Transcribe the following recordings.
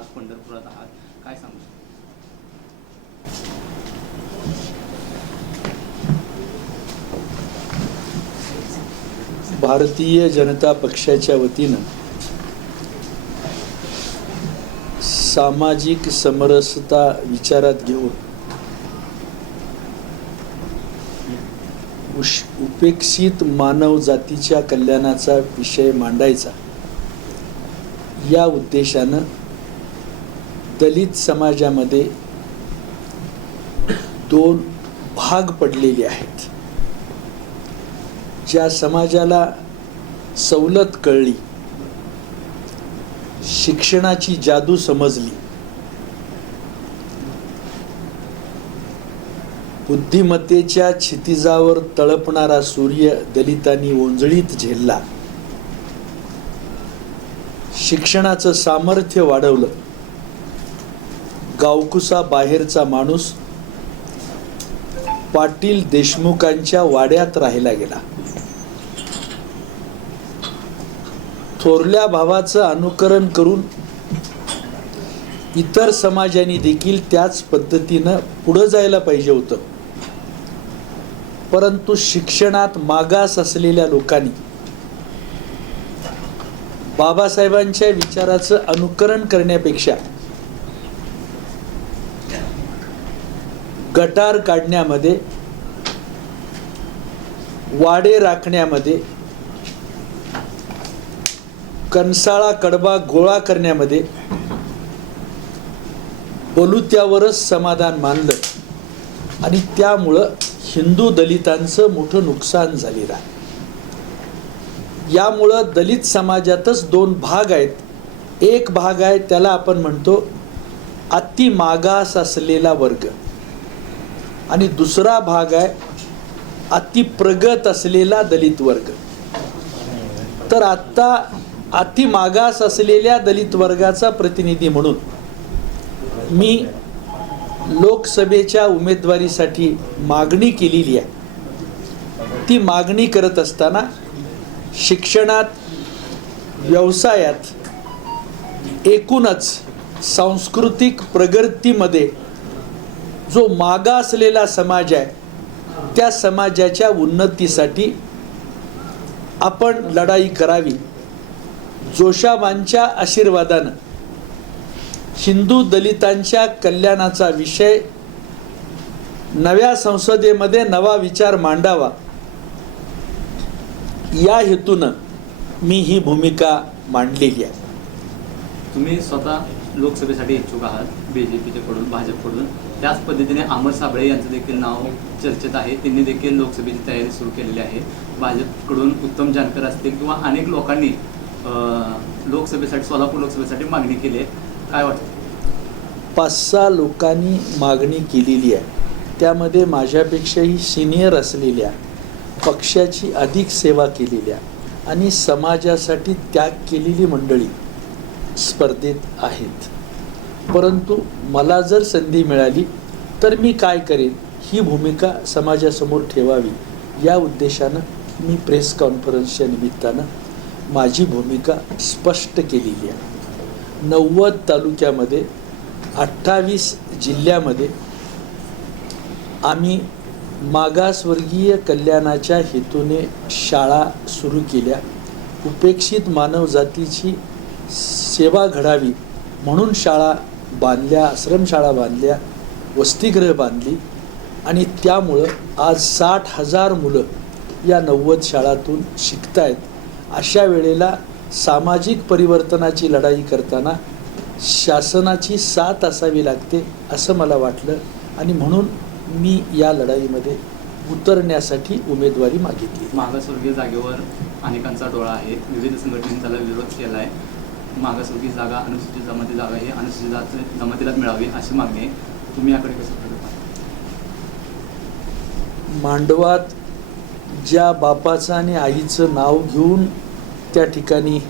आज पंढरपुरात आहात? काय सांगू शकता? भारतीय जनता पक्षाच्या वतीनं सामाजिक समरसता विचारात घेऊन उश उपेक्षित मानव जातीच्या कल्याणाचा विषय मांडायचा. या उद्देशानं दलित समाजामध्ये दोन भाग पडलेले आहेत. ज्या समाजाला सवलत कळली शिक्षणाची जादू समजली बुद्धिमत्तेच्या क्षितिजावर तळपणारा सूर्य दलितांनी ओंजळीत झेलला. शिक्षणाचं सामर्थ्य वाढवलं. गावकुसा बाहेरचा माणूस पाटील देशमुखांच्या वाड्यात राहायला गेला. थोरल्या भावाचं अनुकरण करून इतर समाजांनी देखील त्याच पद्धतीनं पुढं जायला पाहिजे होतं. परंतु शिक्षणात मागास असलेल्या लोकांनी बाबासाहेबांच्या विचाराचं अनुकरण करण्यापेक्षा गटार काढण्यामध्ये वाडे राखण्यामध्ये कणसाळा कडबा गोळा करण्यामध्ये बलुत्यावरच समाधान मानलं. आणि त्यामुळं हिंदू दलितांचं मोठं नुकसान झालेलं आहे. यामुळं दलित समाजातच दोन भाग आहेत. एक भाग आहे त्याला आपण म्हणतो अति मागास असलेला वर्ग. आणि दुसरा भाग आहे अति प्रगत असलेला दलित वर्ग. तर आत्ता अति मागास असलेल्या दलित वर्गाचा प्रतिनिधी म्हणून मी लोकसभेच्या उमेदवारीसाठी मागणी केलेली आहे. ती मागणी करत असताना शिक्षणात व्यवसायात एकूणच सांस्कृतिक प्रगतीमध्ये जो मागासलेला समाज आहे त्या समाजाच्या उन्नतीसाठी आपण लढाई करावी. जोशाबांच्या आशीर्वादानं हिंदू दलितांच्या कल्याणाचा विषय नव्या संसदेमध्ये नवा विचार मांडावा. या हेतूनं मी ही भूमिका मांडलेली आहे. तुम्ही स्वतः लोकसभेसाठी इच्छुक आहात. बी जे पीच्याकडून भाजपकडून. त्याच पद्धतीने अमर साबळे यांचं देखील नाव चर्चेत आहे. त्यांनी देखील लोकसभेची तयारी सुरू केलेली आहे. भाजपकडून उत्तम जानकर असतील किंवा अनेक लोकांनी लोकसभेसाठी सोलापूर लोकसभेसाठी मागणी केली आहे. काय वाटतं? पाच सहा लोकांनी मागणी केलेली आहे. त्यामध्ये माझ्यापेक्षाही सिनियर असलेल्या पक्षाची अधिक सेवा केलेल्या आणि समाजासाठी त्याग केलेली मंडळी स्पर्धेत आहेत. परंतु मला जर संधी मिळाली तर मी काय करेन ही भूमिका समाजासमोर ठेवावी. या उद्देशानं मी प्रेस कॉन्फरन्सच्या निमित्तानं माझी भूमिका स्पष्ट केलेली आहे. नव्वद तालुक्यामध्ये अठ्ठावीस जिल्ह्यामध्ये आम्ही मागासवर्गीय कल्याणाच्या हेतूने शाळा सुरू केल्या. उपेक्षित मानवजातीची सेवा घडावी म्हणून शाळा बांधल्या आश्रमशाळा बांधल्या वसतिगृह बांधली आणि त्यामुळं आज साठ हजार मुलं या नव्वद शाळातून शिकतायत. अशा वेळेला सामाजिक परिवर्तनाची लढाई करताना शासनाची साथ असावी लागते असं मला वाटलं आणि म्हणून मी या लढाईमध्ये उतरण्यासाठी उमेदवारी मागितली. मागासवर्गीय जागेवर अनेकांचा डोळा आहे. विविध संघटनेने त्याला विरोध केला आहे मागासवर्गीय जागा अनुसूचित जमाती जागा ही अनुसूचित जमातीलाच मिळावी अशी मागणी आहे. तुम्ही याकडे कसं मांडवात ज्या बापाचं आणि आईचं नाव घेऊन त्या ठिकाणी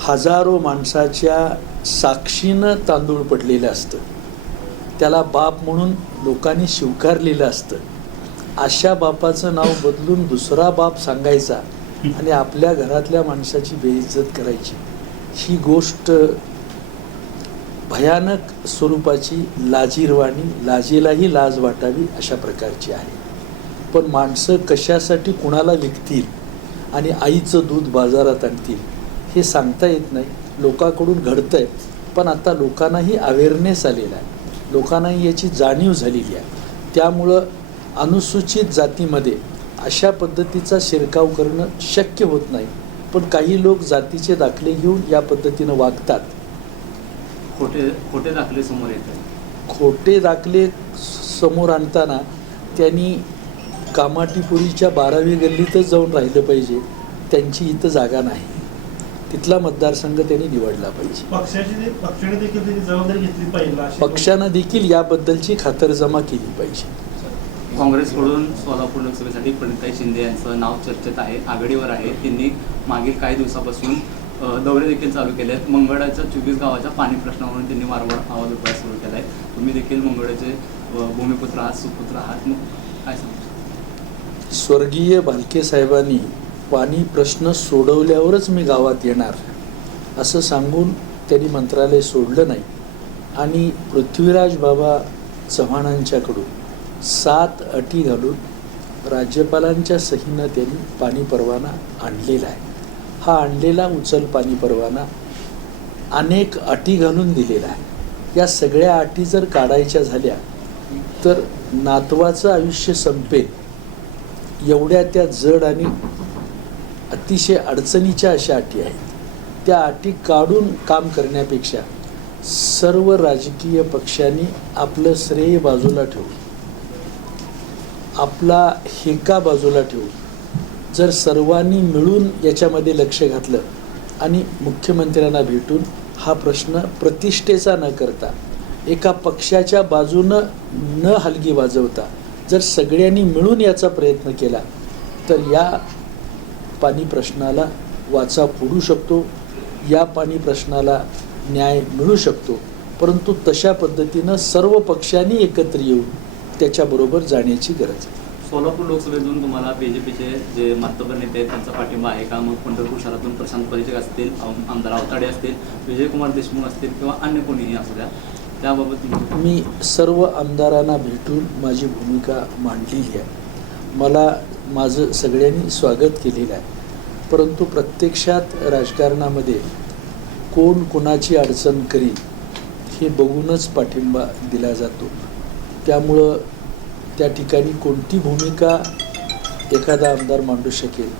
हजारो माणसाच्या साक्षीनं तांदूळ पडलेलं असतं. त्याला बाप म्हणून लोकांनी स्वीकारलेलं असतं. अशा बापाचं नाव बदलून दुसरा बाप सांगायचा आणि आपल्या घरातल्या माणसाची बेइज्जत करायची. ही गोष्ट भयानक स्वरूपाची लाजीरवाणी लाजेलाही लाज वाटावी अशा प्रकारची आहे. पण माणसं कशासाठी कुणाला विकतील आणि आईचं दूध बाजारात आणतील हे सांगता येत नाही. लोकांकडून घडतं आहे पण आता लोकांनाही अवेअरनेस आलेला आहे. लोकांनाही याची जाणीव झालेली आहे. त्यामुळं अनुसूचित जातीमध्ये अशा पद्धतीचा शिरकाव करणं शक्य होत नाही. पण काही लोक जातीचे दाखले घेऊन या पद्धतीनं वागतात. खोटे खोटे दाखले समोर येत आहेत खोटे दाखले समोर आणताना त्यांनी कामाटीपुरीच्या बारावी गल्लीतच जाऊन राहिलं पाहिजे. त्यांची इथं जागा नाही. तिथला मतदारसंघ त्यांनी निवडला पाहिजे. पक्षाची दे- पक्षाने देखील त्याची जबाबदारी घेतली पाहिजे अशी पक्षानं देखील याबद्दलची खातरजमा केली पाहिजे. काँग्रेसकडून सोलापूर लोकसभेसाठी प्रणिताई शिंदे यांचं नाव चर्चेत आहे आघाडीवर आहे. त्यांनी मागील काही दिवसापासून दौरे देखील चालू केले आहेत. मंगळाच्या चोवीस गावाच्या पाणी प्रश्नावरून त्यांनी वारंवार आवाज उठवायला सुरू केला आहे. तुम्ही देखील मंगळाचे भूमिपुत्र आहात सुपुत्र आहात. मग काय सांगू? स्वर्गीय भालके साहेबांनी पाणी प्रश्न सोडवल्यावरच मी गावात येणार असं सांगून त्यांनी मंत्रालय सोडलं नाही. आणि पृथ्वीराज बाबा चव्हाणांच्याकडून सात अटी घालून राज्यपालांच्या सहीनं त्यांनी पाणी परवाना आणलेला आहे. हा आणलेला उचल पाणी परवाना अनेक अटी घालून दिलेला आहे. या सगळ्या अटी जर काढायच्या झाल्या तर नातवाचं आयुष्य संपेल. एवढ्या त्या जड आणि अतिशय अडचणीच्या अशा अटी आहेत. त्या अटी काढून काम करण्यापेक्षा सर्व राजकीय पक्षांनी आपलं श्रेय बाजूला ठेवून आपला हेका बाजूला ठेवून जर सर्वांनी मिळून याच्यामध्ये लक्ष घातलं आणि मुख्यमंत्र्यांना भेटून हा प्रश्न प्रतिष्ठेचा न करता एका पक्षाच्या बाजूनं न हलगी वाजवता जर सगळ्यांनी मिळून याचा प्रयत्न केला तर या पाणी प्रश्नाला वाचा फोडू शकतो या पाणी प्रश्नाला न्याय मिळू शकतो. परंतु तशा पद्धतीनं सर्व पक्षांनी एकत्र येऊन त्याच्याबरोबर जाण्याची गरज आहे. सोलापूर लोकसभेतून तुम्हाला बी जे पीचे जे मातबर नेते आहेत त्यांचा पाठिंबा आहे का? मग पंढरपूर शहरातून प्रशांत परिचय असतील आमदार अवताडे असतील विजयकुमार देशमुख असतील किंवा अन्य कोणीही असू द्या त्याबाबत मी सर्व आमदारांना भेटून माझी भूमिका मांडलेली आहे. मला माझं सगळ्यांनी स्वागत केलेलं आहे. परंतु प्रत्यक्षात राजकारणामध्ये कोण कोणाची अडचण करील हे बघूनच पाठिंबा दिला जातो. त्यामुळं त्या ठिकाणी कोणती भूमिका एखादा आमदार मांडू शकेल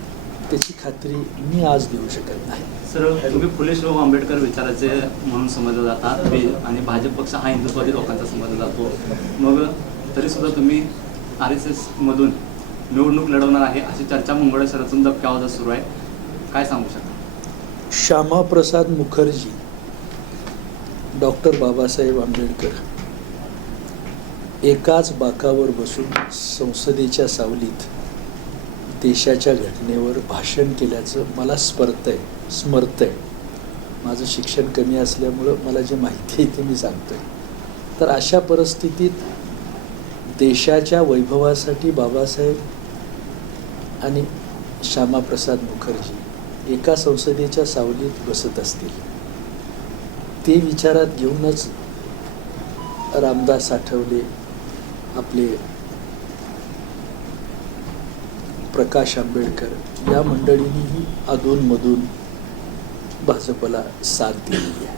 त्याची खात्री मी आज देऊ शकत नाही. सर तुम्ही फुले शाहू आंबेडकर विचाराचे म्हणून समजलं जातात. आणि भाजप पक्ष हा हिंदुत्वादी लोकांचा समजला जातो. मग तरी सुद्धा तुम्ही आर एस एसमधून निवडणूक लढवणार आहे अशी चर्चा मंगळ शहरातून दबक्या आवाजात सुरू आहे. काय सांगू शकता? श्यामाप्रसाद मुखर्जी डॉक्टर बाबासाहेब आंबेडकर. एकाच बाकावर बसून संसदेच्या सावलीत देशाच्या घटनेवर भाषण केल्याचं मला स्मरत आहे स्मरत आहे माझं शिक्षण कमी असल्यामुळं मला जे माहिती आहे ते मी सांगतो आहे तर अशा परिस्थितीत देशाच्या वैभवासाठी बाबासाहेब आणि श्यामाप्रसाद मुखर्जी एका संसदेच्या सावलीत बसत असतील. ते विचारात घेऊनच रामदास आठवले आपले प्रकाश आंबेडकर या मंडळींनीही अधूनमधून भाजपला साथ दिलेली आहे.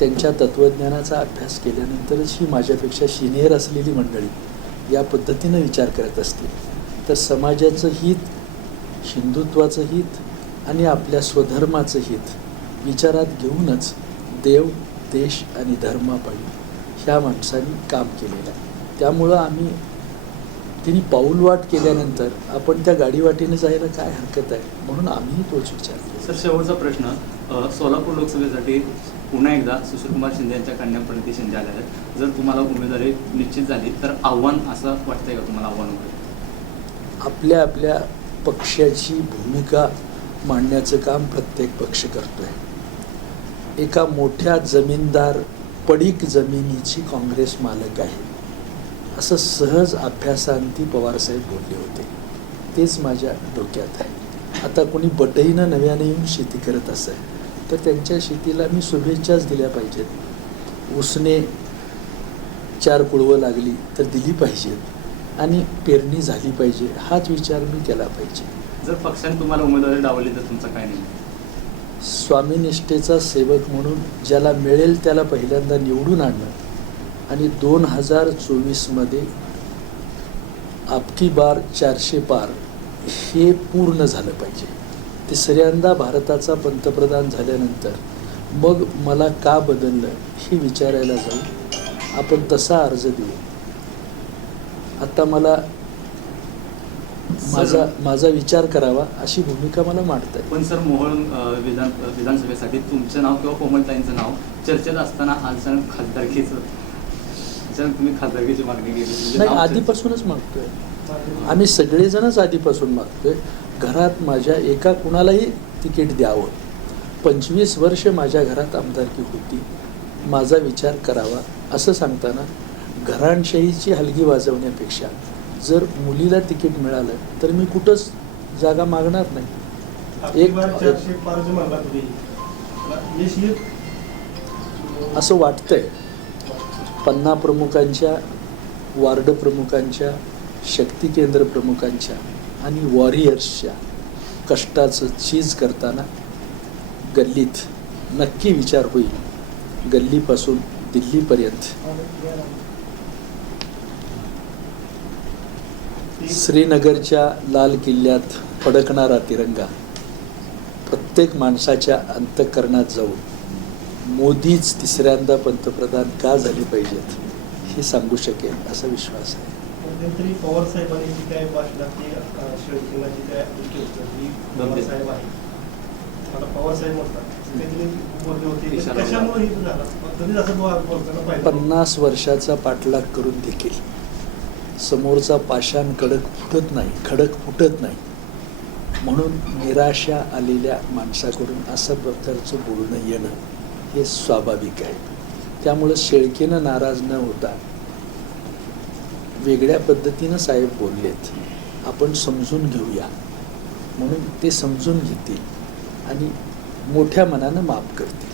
त्यांच्या तत्त्वज्ञानाचा अभ्यास केल्यानंतरच ही माझ्यापेक्षा सिनियर असलेली मंडळी या पद्धतीनं विचार करत असतील. तर समाजाचं हित हिंदुत्वाचं हित आणि आपल्या स्वधर्माचं हित विचारात घेऊनच देव देश आणि धर्मापायी ह्या माणसांनी काम केलेलं आहे. त्यामुळं आम्ही तिने पाऊलवाट केल्यानंतर आपण त्या गाडीवाटेने जायला काय हरकत आहे? म्हणून आम्ही तोच विचार केला. सर शेवटचा प्रश्न. सोलापूर लोकसभेसाठी पुन्हा एकदा सुशीलकुमार शिंदे यांच्या कन्या प्रणिती शिंदे आल्या आहेत. जर तुम्हाला उमेदवारी निश्चित झाली तर आव्हान असं वाटतंय का तुम्हाला आव्हान वगैरे? आपल्या आपल्या पक्षाची भूमिका मांडण्याचं काम प्रत्येक पक्ष करतोय. एका मोठ्या जमीनदार पडीक जमिनीची काँग्रेस मालक आहे. असं सहज अभ्यासांती पवारसाहेब बोलले होते. तेच माझ्या डोक्यात आहे. आता कोणी बटईनं नव्याने येऊन शेती करत असेल तर त्यांच्या शेतीला मी शुभेच्छाच दिल्या पाहिजेत. उसने चार कुळवं लागली तर दिली पाहिजेत आणि पेरणी झाली पाहिजे हाच विचार मी केला पाहिजे. जर पक्षाने तुम्हाला उमेदवारी डावली तर तुमचं काय नाही स्वामीनिष्ठेचा सेवक म्हणून ज्याला मिळेल त्याला पहिल्यांदा निवडून आणणं. आणि दोन हजार चोवीसमध्ये आपकी बार चारशे पार हे पूर्ण झालं पाहिजे. तिसऱ्यांदा भारताचा पंतप्रधान झाल्यानंतर मग मला का बदललं हे विचारायला जाऊ. आपण तसा अर्ज देऊ. आता मला माझा माझा विचार करावा अशी भूमिका मला मांडता येईल पण सर मोहोळ अ, विधान विधानसभेसाठी तुमचं नाव किंवा कोमलताईंचं नाव चर्चेत असताना अचानक खासदारकीचं अचानक तुम्ही खासदारकीची मागणी केली. म्हणजे नाही नाव आधीपासूनच मागतोय. आम्ही सगळेजणच आधीपासून मागतोय. घरात माझ्या एका कुणालाही तिकीट द्यावं. पंचवीस वर्ष माझ्या घरात आमदारकी होती. माझा विचार करावा असं सांगताना घराणशाहीची हलगी वाजवण्यापेक्षा जर मुलीला तिकीट मिळालं तर मी कुठंच जागा मागणार नाही. एक- येईल असं वाटतंय. पन्ना प्रमुखांच्या वार्ड प्रमुखांच्या शक्ती केंद्र प्रमुखांच्या आणि वॉरियर्सच्या कष्टाचं चीज करताना गल्लीत नक्की विचार होईल. गल्लीपासून दिल्लीपर्यंत. श्रीनगरच्या लाल किल्ल्यात फडकणारा तिरंगा प्रत्येक माणसाच्या अंतःकरणात जाऊन मोदीच तिसऱ्यांदा पंतप्रधान का झाले पाहिजेत हे सांगू शकेल असा विश्वास आहे. पवार साहेबांनी जी काय ही हे पन्नास वर्षाचा पाठलाग करून देखील समोरचा पाषाण कडक फुटत नाही खडक फुटत नाही. म्हणून निराशा आलेल्या माणसाकडून असं प्रकारचं बोलणं येणं हे स्वाभाविक आहे. त्यामुळं शेळकेनं नाराज न होता वेगळ्या पद्धतीनं साहेब बोललेत. आपण समजून घेऊया. म्हणून ते समजून घेतील आणि मोठ्या मनानं माफ करतील.